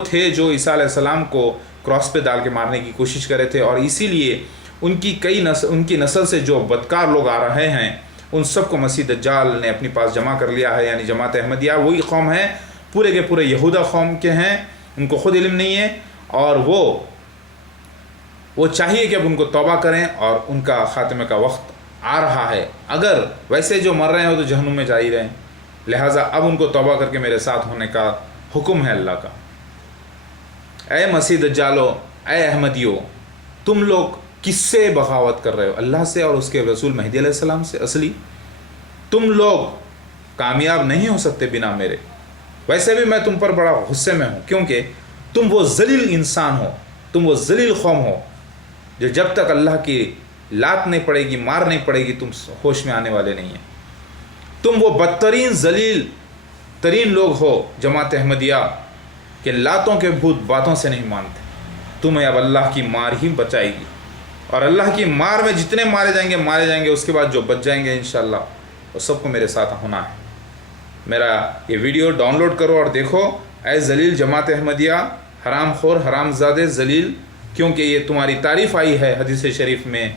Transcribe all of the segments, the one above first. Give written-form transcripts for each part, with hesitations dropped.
تھے جو عیسیٰ علیہ السلام کو کراس پہ ڈال کے مارنے کی کوشش کرے تھے، اور اسی لیے ان کی نسل سے جو بدکار لوگ آ رہے ہیں ان سب کو مسیح دجال نے اپنی پاس جمع کر لیا ہے. یعنی جماعت احمدیہ وہی قوم ہے، پورے کے پورے یہودہ قوم کے ہیں، ان کو خود علم نہیں ہے، اور وہ چاہیے کہ اب ان کو توبہ کریں، اور ان کا خاتمے کا وقت آ رہا ہے. اگر ویسے جو مر رہے ہیں وہ تو جہنم میں جا ہی رہے ہیں، لہٰذا اب ان کو توبہ کر کے میرے ساتھ ہونے کا حکم ہے اللہ کا. اے مسیح دجالو، اے احمدیو، تم لوگ کس سے بغاوت کر رہے ہو؟ اللہ سے اور اس کے رسول مہدی علیہ السلام سے. اصلی تم لوگ کامیاب نہیں ہو سکتے بنا میرے. ویسے بھی میں تم پر بڑا غصے میں ہوں، کیونکہ تم وہ ذلیل انسان ہو، تم وہ ذلیل قوم ہو جو جب تک اللہ کی لات نہیں پڑے گی، مار نہیں پڑے گی، تم ہوش میں آنے والے نہیں ہیں. تم وہ بدترین ذلیل ترین لوگ ہو جماعت احمدیہ کہ لاتوں کے بھوت باتوں سے نہیں مانتے. تمہیں اب اللہ کی مار ہی بچائے گی، اور اللہ کی مار میں جتنے مارے جائیں گے، اس کے بعد جو بچ جائیں گے انشاءاللہ وہ سب کو میرے ساتھ ہونا ہے. میرا یہ ویڈیو ڈاؤن لوڈ کرو اور دیکھو. اے ذلیل جماعت احمدیہ، حرام خور، حرام زادے، ذلیل، کیونکہ یہ تمہاری تعریف آئی ہے حدیث شریف میں.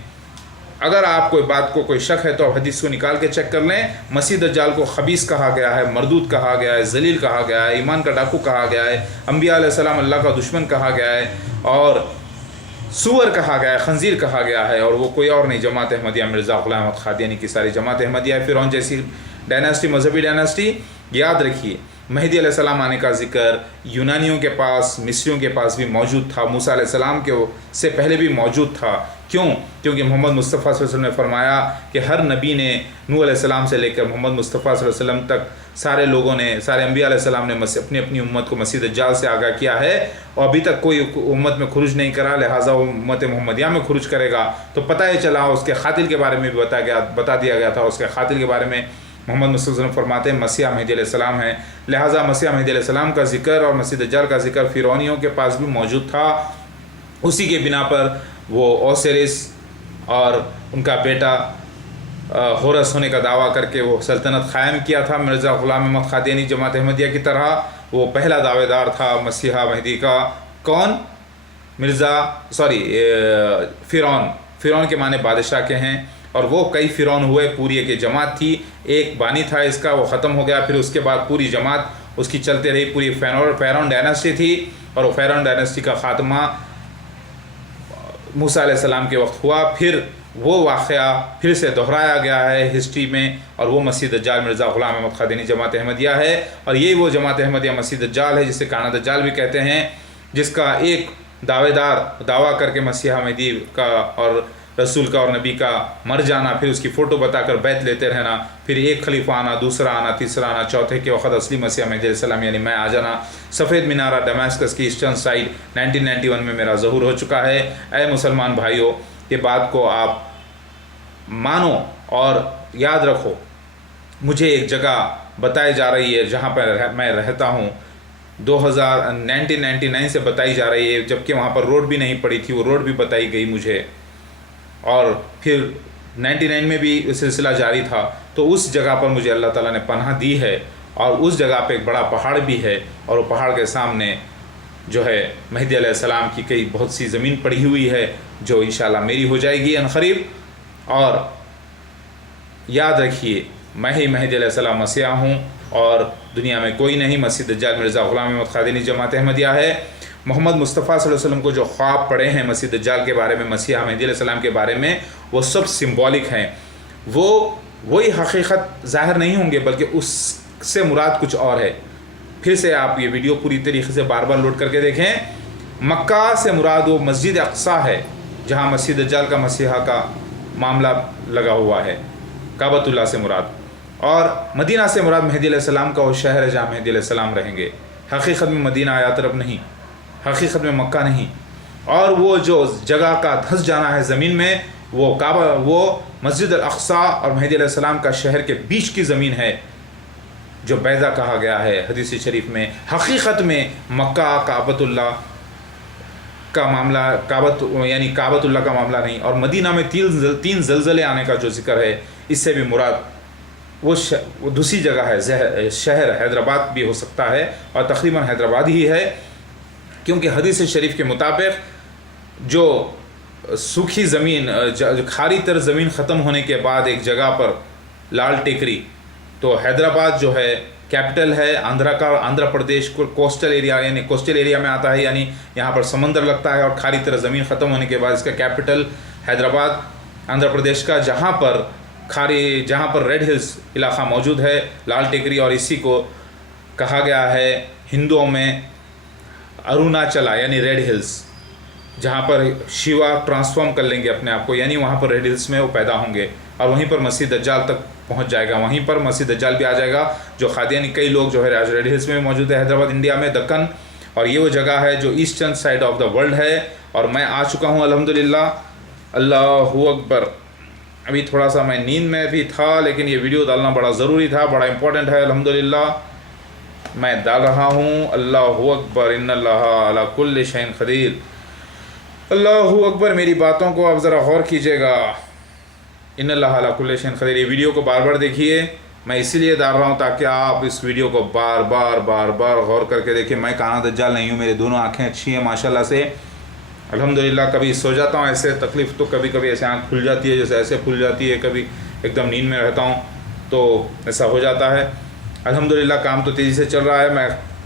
اگر آپ کوئی بات کو کوئی شک ہے تو آپ حدیث کو نکال کے چیک کر لیں. مسیح دجال کو خبیث کہا گیا ہے، مردود کہا گیا ہے، ذلیل کہا گیا ہے، ایمان کا ڈاکو کہا گیا ہے، انبیاء علیہ السلام اللہ کا دشمن کہا گیا ہے، اور سور کہا گیا ہے، خنزیر کہا گیا ہے. اور وہ کوئی اور نہیں، جماعت احمدیہ مرزا غلام احمد قادیانی کی ساری جماعت احمدیہ ہے. فرعون جیسی ڈائناسٹی، مذہبی ڈائناسٹی. یاد رکھیے، مہدی علیہ السلام آنے کا ذکر یونانیوں کے پاس، مصریوں کے پاس بھی موجود تھا، موسیٰ علیہ السلام کے سے پہلے بھی موجود تھا. کیوں؟ کیونکہ محمد مصطفیٰ صلی اللہ علیہ وسلم نے فرمایا کہ ہر نبی نے نوح علیہ السلام سے لے کر محمد مصطفیٰ صلی اللہ علیہ وسلم تک سارے لوگوں نے، سارے انبیاء علیہ السلام نے اپنی اپنی امت کو مسیح دجال سے آگاہ کیا ہے، اور ابھی تک کوئی امت میں خروج نہیں کرا. لہٰذا وہ امت محمدیہ میں خروج کرے گا. تو پتہ ہی چلا، اس کے قاتل کے بارے میں بھی بتا دیا گیا تھا. اس کے قاتل کے بارے میں محمد مصطفیٰ صلی اللہ علیہ وسلم فرماتے ہیں مسیح مہدی علیہ السلام ہیں. لہٰذا مسیح مہدی علیہ السلام کا ذکر اور مسیح دجال کا ذکر فرعونیوں کے پاس بھی موجود تھا. اسی کے بنا پر وہ اوسیرس اور ان کا بیٹا ہورس ہونے کا دعویٰ کر کے وہ سلطنت قائم کیا تھا. مرزا غلام احمد قادیانی جماعت احمدیہ کی طرح وہ پہلا دعوے دار تھا مسیحا مہدی کا. کون؟ فرعون کے معنی بادشاہ کے ہیں، اور وہ کئی فرعون ہوئے، پوری ایک جماعت تھی. ایک بانی تھا اس کا، وہ ختم ہو گیا. پھر اس کے بعد پوری جماعت اس کی چلتے رہی. پوری فرعون ڈائناسٹی تھی، اور وہ فرعون ڈائناسٹی کا خاتمہ موسیٰ علیہ السلام کے وقت ہوا. پھر وہ واقعہ پھر سے دہرایا گیا ہے ہسٹری میں، اور وہ مسیح دجال مرزا غلام احمد قادیانی جماعت احمدیہ ہے. اور یہی وہ جماعت احمدیہ مسیح دجال ہے جسے کانا دجال بھی کہتے ہیں، جس کا ایک دعویٰ کر کے مسیح مہدی کا اور رسول کا اور نبی کا مر جانا، پھر اس کی فوٹو بتا کر بیعت لیتے رہنا، پھر ایک خلیفہ آنا، دوسرا آنا، تیسرا آنا، چوتھے کے وقت اصلی مسیح مہدی علیہ السلام یعنی میں آ جانا. سفید مینارہ ڈماسکس کی ایسٹرن سائڈ 1991 میں میرا ظہور ہو چکا ہے. اے مسلمان بھائیوں، یہ بات کو آپ مانو اور یاد رکھو. مجھے ایک جگہ بتائی جا رہی ہے جہاں پر میں رہتا ہوں، 1999 سے بتائی جا رہی ہے، جبکہ وہاں پر روڈ بھی نہیں پڑی تھی. وہ روڈ بھی بتائی گئی مجھے، اور پھر 99 میں بھی سلسلہ جاری تھا. تو اس جگہ پر مجھے اللہ تعالیٰ نے پناہ دی ہے، اور اس جگہ پہ ایک بڑا پہاڑ بھی ہے، اور وہ پہاڑ کے سامنے جو ہے مہدی علیہ السلام کی بہت سی زمین پڑی ہوئی ہے، جو انشاءاللہ میری ہو جائے گی عنقریب. اور یاد رکھیے، میں ہی مہدی علیہ السلام مسیح ہوں، اور دنیا میں کوئی نہیں. مسیح دجال مرزا غلام احمد قادیانی جماعت احمدیہ ہے. محمد مصطفیٰ صلی اللہ علیہ وسلم کو جو خواب پڑے ہیں مسیح دجال کے بارے میں، مسیح مہدی علیہ السلام کے بارے میں، وہ سب سمبولک ہیں. وہی حقیقت ظاہر نہیں ہوں گے، بلکہ اس سے مراد کچھ اور ہے. پھر سے آپ یہ ویڈیو پوری طریقے سے بار بار لوڈ کر کے دیکھیں. مکہ سے مراد وہ مسجد اقصیٰ ہے جہاں مسیح دجال کا مسیحا کا معاملہ لگا ہوا ہے، کعبۃ اللہ سے مراد. اور مدینہ سے مراد مہدی علیہ السلام کا وہ شہر ہے جہاں مہدی علیہ السلام رہیں گے. حقیقت میں مدینہ آیات رب نہیں، حقیقت میں مکہ نہیں. اور وہ جو جگہ کا دھنس جانا ہے زمین میں، وہ کعبہ، وہ مسجد الاقصیٰ اور مہدی علیہ السلام کا شہر کے بیچ کی زمین ہے جو بیضا کہا گیا ہے حدیث شریف میں. حقیقت میں مکہ کعبۃ اللہ کا معاملہ، یعنی کعبۃ اللہ کا معاملہ نہیں. اور مدینہ میں 3 زلزلے آنے کا جو ذکر ہے، اس سے بھی مراد وہ دوسری جگہ ہے. شہر حیدرآباد بھی ہو سکتا ہے، اور تقریباً حیدرآباد ہی ہے. کیونکہ حدیث شریف کے مطابق جو سوکھی زمین، کھاری تر زمین ختم ہونے کے بعد ایک جگہ پر لال ٹیکری، تو حیدرآباد جو ہے کیپٹل ہے آندھرا پردیش کو کوسٹل ایریا، یعنی کوسٹل ایریا میں آتا ہے، یعنی یہاں پر سمندر لگتا ہے اور کھاری تر زمین ختم ہونے کے بعد اس کا کیپٹل حیدرآباد آندھرا پردیش کا، جہاں پر ریڈ ہلز علاقہ موجود ہے، لال ٹیکری، اور اسی کو کہا گیا ہے ہندوؤں میں اروناچلا، یعنی ریڈ ہلز، جہاں پر شیوا ٹرانسفارم کر لیں گے اپنے آپ کو، یعنی وہاں پر ریڈ ہلز میں وہ پیدا ہوں گے اور وہیں پر مسیح دجال تک پہنچ جائے گا، وہیں پر مسیح دجال بھی آ جائے گا، جو قادیانی کئی لوگ جو ہے ریڈ ہلز میں موجود ہے، حیدرآباد انڈیا میں، دکن، اور یہ وہ جگہ ہے جو eastern side of the world ہے، اور میں آ چکا ہوں الحمدللہ۔ اللہ اکبر۔ ابھی تھوڑا سا میں نیند میں بھی تھا، لیکن یہ ویڈیو ڈالنا بڑا ضروری تھا، بڑا امپورٹنٹ ہے، الحمدللہ میں ڈال رہا ہوں۔ اللہ اکبر، ان اللہ علی کل شیء قدیر۔ اللہ اکبر۔ میری باتوں کو آپ ذرا غور کیجیے گا، ان اللہ علی کل شیء قدیر۔ یہ ویڈیو کو بار بار دیکھیے، میں اسی لیے ڈال رہا ہوں تاکہ آپ اس ویڈیو کو بار بار غور کر کے دیکھیں۔ میں کانا دجال نہیں ہوں، میرے دونوں آنکھیں اچھی ہیں ماشاءاللہ سے، الحمدللہ۔ کبھی سو جاتا ہوں ایسے تکلیف، تو کبھی ایسے آنکھ کھل جاتی ہے، جیسے ایسے کھل جاتی ہے، کبھی ایک دم نیند میں رہتا ہوں تو ایسا ہو جاتا ہے۔ الحمدللہ کام تو تیزی سے چل رہا ہے،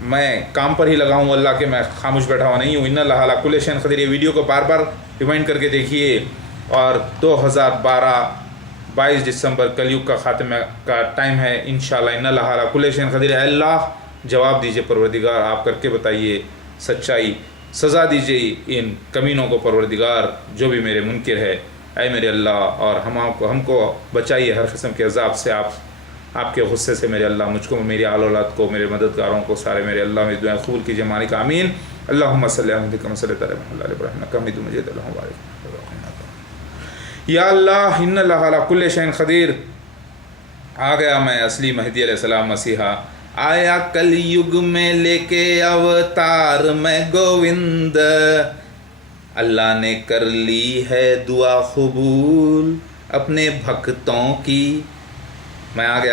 میں کام پر ہی لگا ہوں اللہ کے، میں خاموش بیٹھا ہوا نہیں ہوں۔ ان اللہ علی کل شیء قدیر۔ یہ ویڈیو کو بار بار ریمائنڈ کر کے دیکھیے، اور 2012 دسمبر کلیوگ کا خاتمہ کا ٹائم ہے انشاءاللہ۔ ان اللہ علی کل شیء قدیر۔ اے اللہ جواب دیجئے پروردگار، آپ کر کے بتائیے سچائی، سزا دیجئے ان کمینوں کو پروردگار، جو بھی میرے منکر ہے، اے میرے اللہ، اور ہم کو بچائیے ہر قسم کے عذاب سے، آپ کے غصے سے میرے اللہ، مجھ کو، میری آل اولاد کو، میرے مددگاروں کو سارے، میرے اللہ میری دعائیں قبول کیجئے، مالک آمین۔ اللہم صلی علی محمد کما صلیت علی محمد وعلی آل ابراہیم انک حمید مجید، اللہم بارک یا اللہ۔ ان اللہ علی کل شیء قدیر۔ آ گیا میں اصلی مہدی علیہ السلام مسیحا، آیا کل یگ میں لے کے اوتار میں گووند، اللہ نے کر لی ہے دعا قبول اپنے بھکتوں کی۔ میں آ گیا